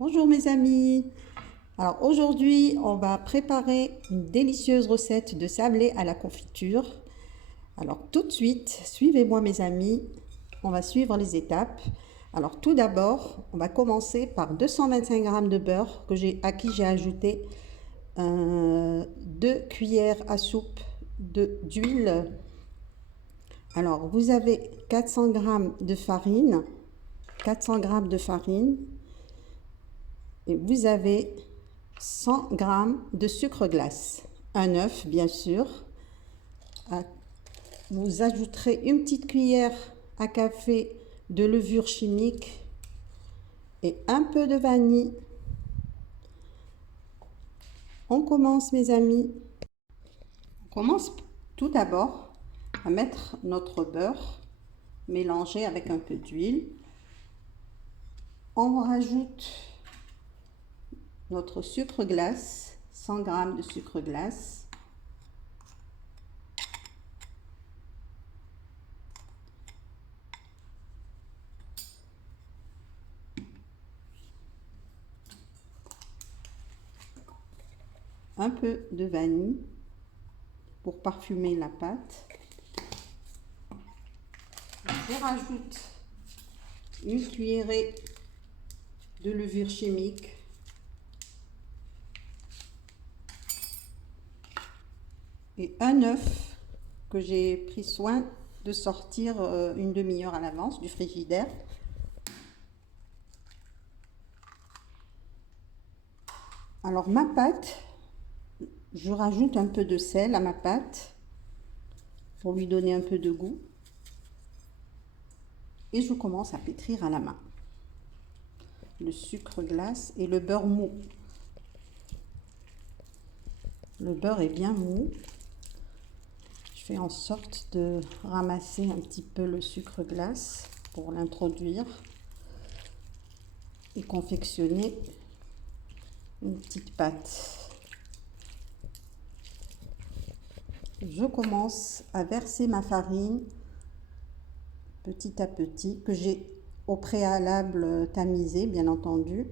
Bonjour mes amis. Alors aujourd'hui, on va préparer une délicieuse recette de sablé à la confiture. Alors tout de suite, suivez-moi mes amis. On va suivre les étapes. Alors tout d'abord, on va commencer par 225 g de beurre à qui j'ai ajouté 2 cuillères à soupe d'huile. Alors vous avez 400 g de farine, 400 g de farine. Et vous avez 100 g de sucre glace, un œuf bien sûr. Vous ajouterez une petite cuillère à café de levure chimique et un peu de vanille. On commence mes amis. On commence tout d'abord à mettre notre beurre mélangé avec un peu d'huile. On rajoute notre sucre glace, 100 g de sucre glace. Un peu de vanille pour parfumer la pâte. Je rajoute une cuillerée de levure chimique. Et un œuf que j'ai pris soin de sortir une demi-heure à l'avance du frigidaire. Alors ma pâte, je rajoute un peu de sel à ma pâte pour lui donner un peu de goût. Et je commence à pétrir à la main le sucre glace et le beurre mou. Le beurre est bien mou. Je fais en sorte de ramasser un petit peu le sucre glace pour l'introduire et confectionner une petite pâte. Je commence à verser ma farine petit à petit, que j'ai au préalable tamisée, bien entendu.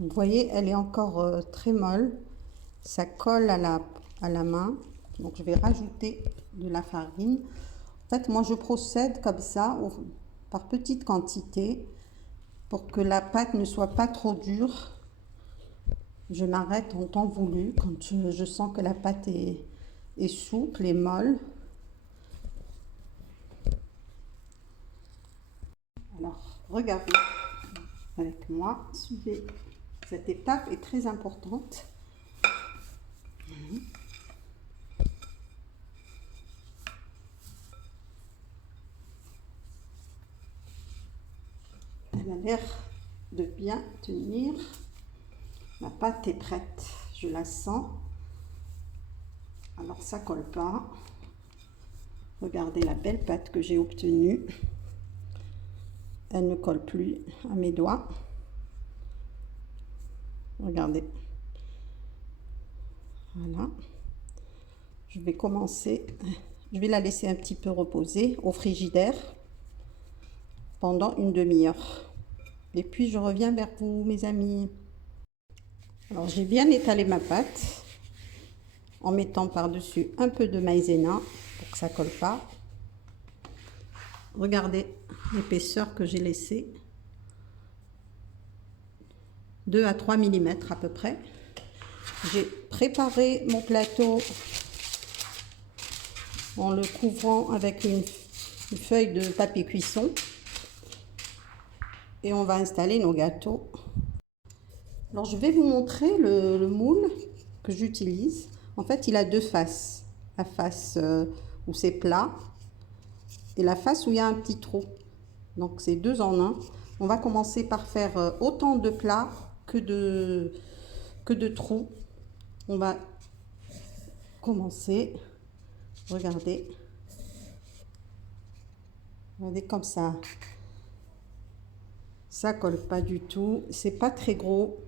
Vous voyez, elle est encore très molle, ça colle à la main, donc je vais rajouter de la farine. En fait, moi je procède comme ça, par petites quantités, pour que la pâte ne soit pas trop dure. Je m'arrête en temps voulu quand je sens que la pâte est souple et molle. Alors, regardez avec moi, suivez. Cette étape est très importante. Elle a l'air de bien tenir. Ma pâte est prête, je la sens. Alors ça colle pas. Regardez la belle pâte que j'ai obtenue. Elle ne colle plus à mes doigts. Regardez. Voilà. Je vais la laisser un petit peu reposer au frigidaire pendant une demi-heure. Et puis je reviens vers vous mes amis. Alors j'ai bien étalé ma pâte en mettant par-dessus un peu de maïzena pour que ça colle pas. Regardez l'épaisseur que j'ai laissée, 2 à 3 mm à peu près. J'ai préparé mon plateau en le couvrant avec une feuille de papier cuisson et on va installer nos gâteaux. Alors je vais vous montrer le moule que j'utilise. En fait, il a deux faces. La face où c'est plat et la face où il y a un petit trou. Donc c'est 2 en 1. On va commencer par faire autant de plats que de trous. On va commencer. Regardez. Regardez comme ça. Ça colle pas du tout. C'est pas très gros.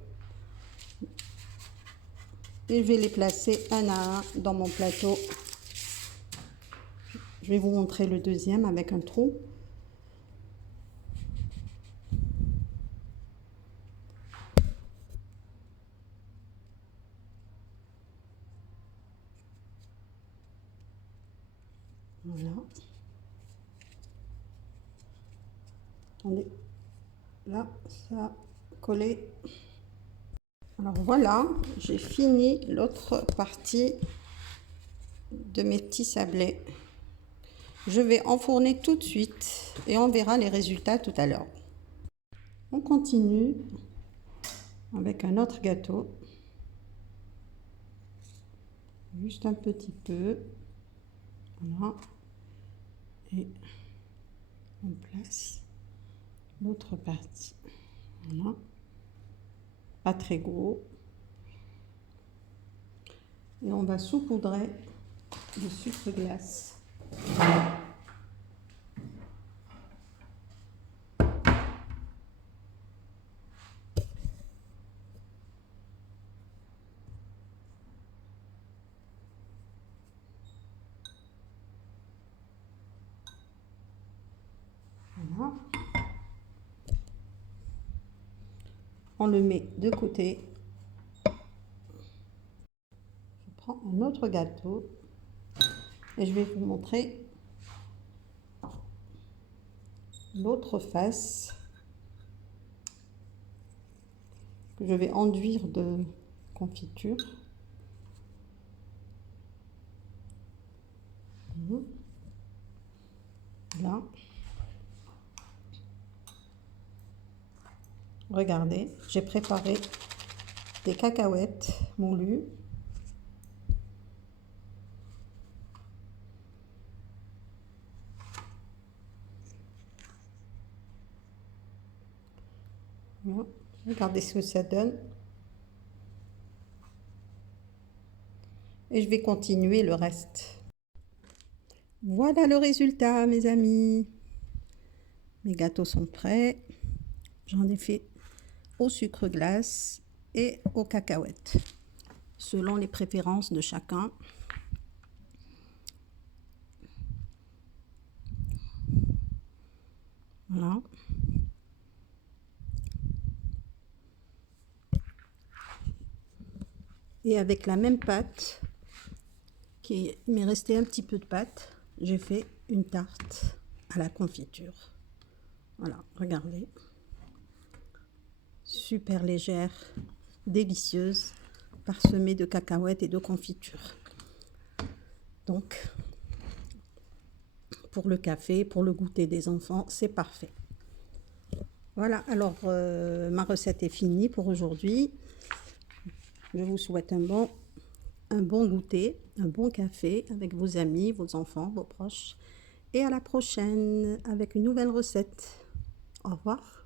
Et je vais les placer un à un dans mon plateau vais vous montrer le deuxième avec un trou. Voilà. Attendez. Là, ça a collé. Alors voilà, j'ai fini l'autre partie de mes petits sablés. Je vais enfourner tout de suite et on verra les résultats tout à l'heure. On continue avec un autre gâteau. Juste un petit peu. Voilà. Et on place l'autre partie. Voilà. Pas très gros. Et on va saupoudrer de sucre glace. Voilà. On le met de côté. Je prends un autre gâteau et je vais vous montrer l'autre face que je vais enduire de confiture. Là. Regardez, j'ai préparé des cacahuètes moulues. Voilà. Regardez ce que ça donne. Et je vais continuer le reste. Voilà le résultat, mes amis. Mes gâteaux sont prêts. J'en ai fait au sucre glace et aux cacahuètes, selon les préférences de chacun. Voilà. Et avec la même pâte, il m'est resté un petit peu de pâte, j'ai fait une tarte à la confiture. Voilà, regardez. Super légère, délicieuse, parsemée de cacahuètes et de confiture. Donc, pour le café, pour le goûter des enfants, c'est parfait. Voilà, alors ma recette est finie pour aujourd'hui. Je vous souhaite un bon goûter, un bon café avec vos amis, vos enfants, vos proches. Et à la prochaine avec une nouvelle recette. Au revoir.